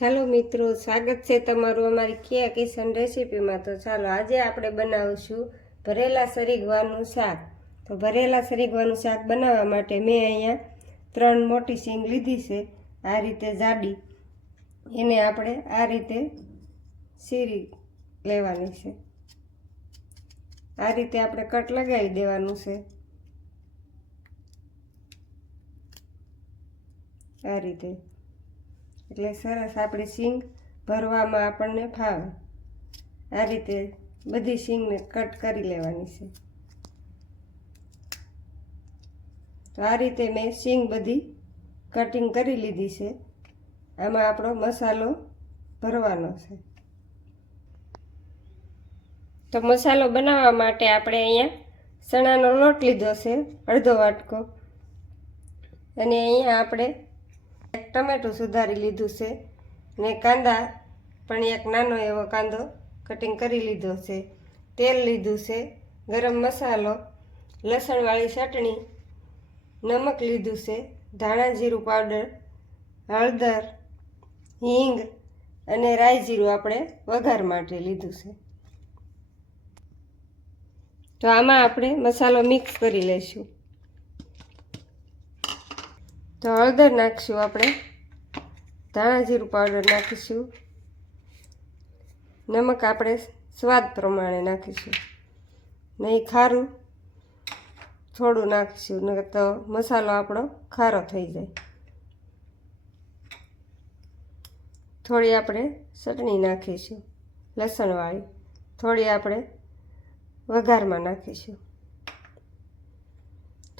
ચાલો મિત્રો, સ્વાગત છે તમારું અમારી કિયા કિચન રેસીપીમાં. તો ચાલો, આજે આપણે બનાવીશું ભરેલા સરીગવાનું શાક. તો ભરેલા સરીગવાનું શાક બનાવવા માટે મેં અહીંયા ત્રણ મોટી સિંગ લીધી છે. આ રીતે જાડી. એને આપણે આ રીતે સીરી લેવાની છે. આ રીતે આપણે કટ લગાવી દેવાનું છે. આ રીતે. એટલે સરસ આપણી સિંગ ભરવામાં આપણને ફાવે. આ રીતે બધી સિંગને કટ કરી લેવાની છે. તો આ રીતે મેં સિંગ બધી કટિંગ કરી લીધી છે. આમાં આપણો મસાલો ભરવાનો છે. તો મસાલો બનાવવા માટે આપણે અહીંયા ચણાનો લોટ લીધો છે, અડધો વાટકો. અને અહીંયા આપણે ટમેટું સુધારી લીધું છે ને કાંદા પણ એક નાનો એવો કાંદો કટિંગ કરી લીધો છે. તેલ લીધું છે, ગરમ મસાલો, લસણવાળી ચટણી, નમક લીધું છે, ધાણા જીરું પાવડર, હળદર, હિંગ અને રાઈ જીરું આપણે વઘાર માટે લીધું છે. તો આમાં આપણે મસાલો મિક્સ કરી લઈશું. તો હળદર નાખીશું આપણે. ધાણા જીરું પાવડર નાખીશું. નમક આપણે સ્વાદ પ્રમાણે નાખીશું. નહીં ખારું, થોડું નાખીશું નહીં તો મસાલો આપણો ખારો થઈ જાય. થોડી આપણે ચટણી નાખીશું, લસણવાળી. થોડી આપણે વઘારમાં નાખીશું.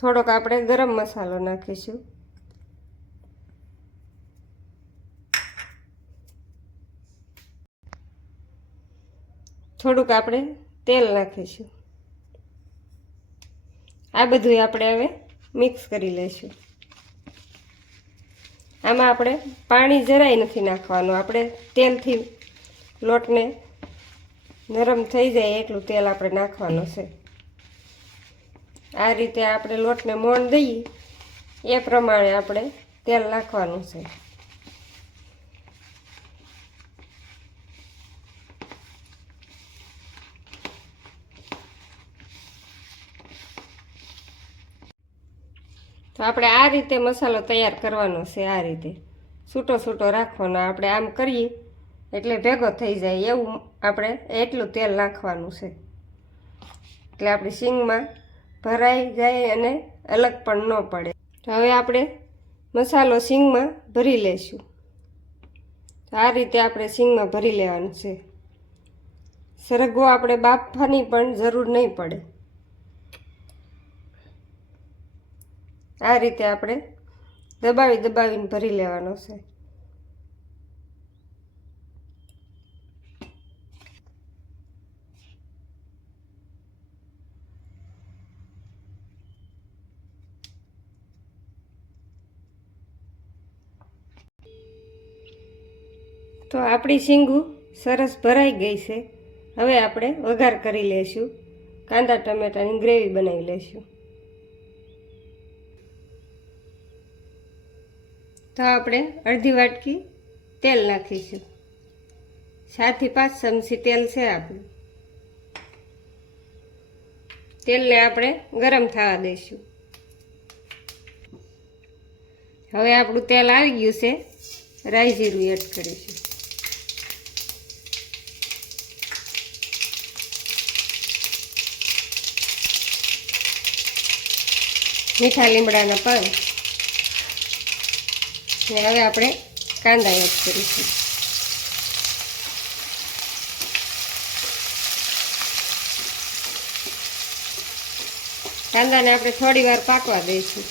થોડોક આપણે ગરમ મસાલો નાખીશું. થોડુંક આપણે તેલ નાખીશું. આ બધું આપણે હવે મિક્સ કરી લઈશું. આમાં આપણે પાણી જરાય નથી નાખવાનું. આપણે તેલથી લોટને નરમ થઈ જાય એટલું તેલ આપણે નાખવાનું છે. આ રીતે આપણે લોટને મોણ દઈએ. એ પ્રમાણે આપણે તેલ નાખવાનું છે. તો આપણે આ રીતે મસાલો તૈયાર કરવાનો છે આ રીતે. છૂટો છૂટો રાખવાનો. આપણે આમ કરીએ એટલે ભેગો થઈ જાય એવું આપણે એટલું તેલ નાખવાનું છે. એટલે આપણી સિંગમાં ભરાઈ જાય અને અલગ પણ ન પડે. હવે આપણે મસાલો સિંગમાં ભરી લઈશું. આ રીતે આપણે સિંગમાં ભરી લેવાનું છે. સરગવો આપણે બાફવાની પણ જરૂર નહીં પડે. આ રીતે આપણે દબાવી દબાવીને ભરી લેવાનો છે. તો આપણી શીંગું સરસ ભરાઈ ગઈ છે. હવે આપણે વઘાર કરી લઈશું કાંદા, ટમેટાની ગ્રેવી બનાવી લઈશું તો આપણે અડધી વાટકી તેલ નાખીશું. સાતથી પાંચ ચમચી તેલ છે આપણું. તેલને આપણે ગરમ થવા દઈશું. હવે આપણું તેલ આવી ગયું છે. રાઈ જીરું એડ કરીશું. મીઠા લીમડાના પાન. ને હવે આપણે કાંદા એડ કરીશું. કાંદાને આપણે થોડી વાર પાકવા દઈશું.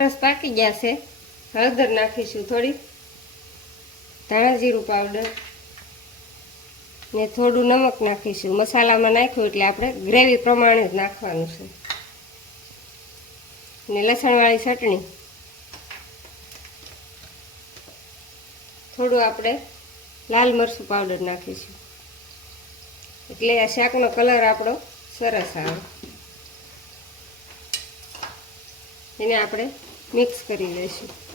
સરસ પાકી ગયા છે. હળદર નાખીશું થોડી ધાણા જીરું પાવડર ને થોડું નમક નાખીશું. મસાલામાં નાખ્યું એટલે આપણે ગ્રેવી પ્રમાણે જ નાખવાનું છે. ને લસણવાળી ચટણી. થોડું આપણે લાલ મરચું પાવડર નાખીશું. એટલે આ શાકનો કલર આપણો સરસ આવે. એને આપણે મિક્સ કરી લઈશું.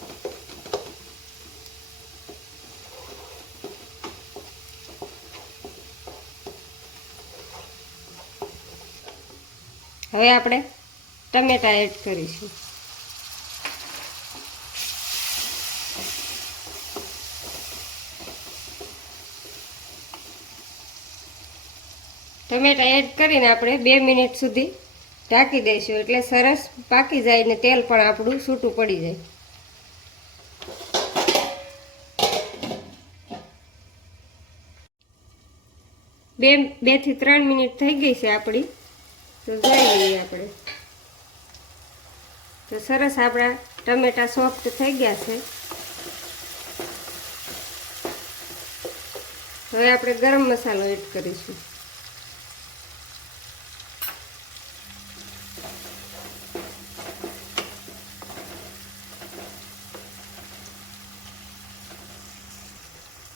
હવે આપણે ટમેટા એડ કરીશું. ટમેટા એડ કરીને આપણે બે મિનિટ સુધી ઢાંકી દઈશું, એટલે સરસ પાકી જાય ને તેલ પણ આપણું છૂટું પડી જાય. બે, બેથી ત્રણ મિનિટ થઈ ગઈ છે આપણી. તો જોઈ લઈએ આપણે. તો સરસ આપણા ટમેટા સોફ્ટ થઈ ગયા છે. હવે આપણે ગરમ મસાલો એડ કરીશું.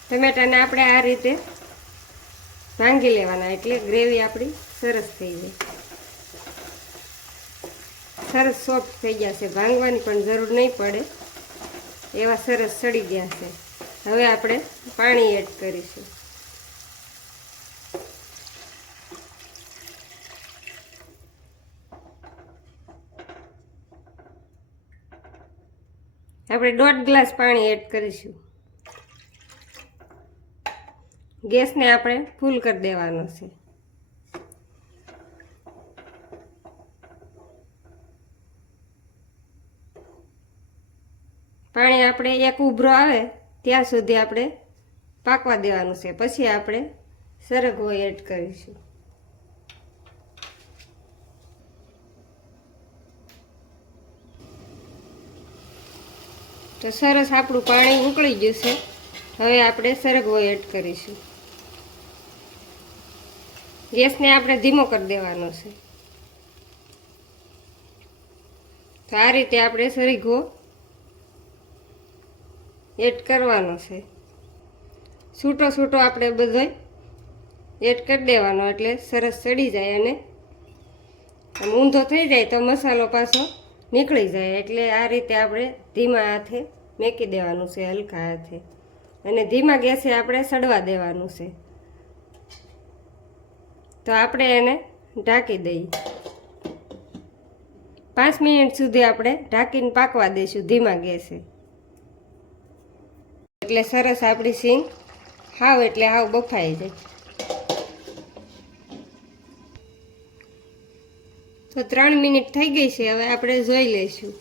ટમેટાને આપણે આ રીતે ભાંગી લેવાના, એટલે ગ્રેવી આપણી સરસ થઈ જાય. સરસ સોફ્ટ થઈ ગયા છે. ભાંગવાની પણ જરૂર નહીં પડે. એવા સરસ સડી ગયા છે. હવે આપણે પાણી એડ કરીશું. આપણે દોઢ ગ્લાસ પાણી એડ કરીશું. ગેસને આપણે ફૂલ કરી દેવાનો છે. પાણી આપણે એક ઉભરો આવે, ત્યાં સુધી આપણે પાકવા દેવાનું છે. પછી આપણે સરગવો એડ કરીશું. તો સરસ આપણું પાણી ઉકળી ગયું છે હવે આપણે સરગવો એડ કરીશું. ગેસને આપણે ધીમો કરી દેવાનો છે. તો આ રીતે આપણે સરગવો એડ કરવાનો છે. છૂટો છૂટો આપણે બધો એડ કરી દેવાનો એટલે સરસ ચડી જાય અને ઊંધો થઈ જાય તો મસાલો પાછો નીકળી જાય એટલે આ રીતે આપણે ધીમા હાથે મેકી દેવાનું છે, હલકા હાથે. અને ધીમા ગેસે આપણે સડવા દેવાનું છે. તો આપણે એને ઢાંકી દઈએ પાંચ મિનિટ સુધી આપણે ઢાંકીને પાકવા દઈશું ધીમા ગેસે. એટલે સરસ આપણી સિંગ. હાવ એટલે હાવ બફાઈ જાય. તો ત્રણ મિનિટ થઈ ગઈ છે, હવે આપણે જોઈ લઈશું.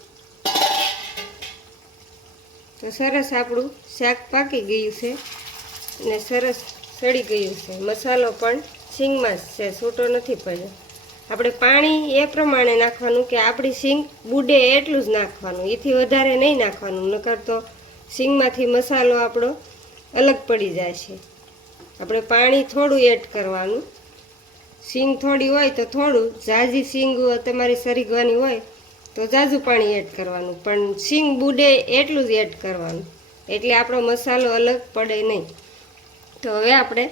તો સરસ આપણું શાક પાકી ગયું છે અને સરસ સડી ગયું છે. મસાલો પણ સિંગમાં જ છે, છૂટો નથી પડ્યો. આપણે પાણી એ પ્રમાણે નાખવાનું કે આપણી સિંગ બુડે એટલું જ નાખવાનું. એથી વધારે નહીં નાખવાનું, નકર તો સિંગમાંથી મસાલો આપણો અલગ પડી જાય છે. આપણે પાણી થોડું એડ કરવાનું. સિંગ થોડી હોય તો થોડું. ઝાઝી સિંગ તમારી સરીગવાની હોય તો ઝાઝું પાણી એડ કરવાનું. પણ સિંગ બુડે એટલું જ એડ કરવાનું. એટલે આપણો મસાલો અલગ પડે નહીં. તો હવે આપણે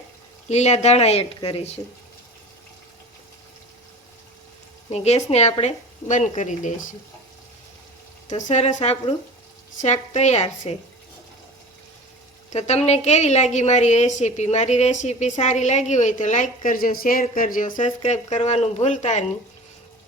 લીલા ધાણા એડ કરીશું. ને ગેસને આપણે બંધ કરી દઈશું. તો સરસ આપણું શાક તૈયાર છે. તો તમને કેવી લાગી મારી રેસીપી? મારી રેસીપી સારી લાગી હોય તો લાઈક કરજો, શેર કરજો સબસ્ક્રાઈબ કરવાનું ભૂલતા નહીં.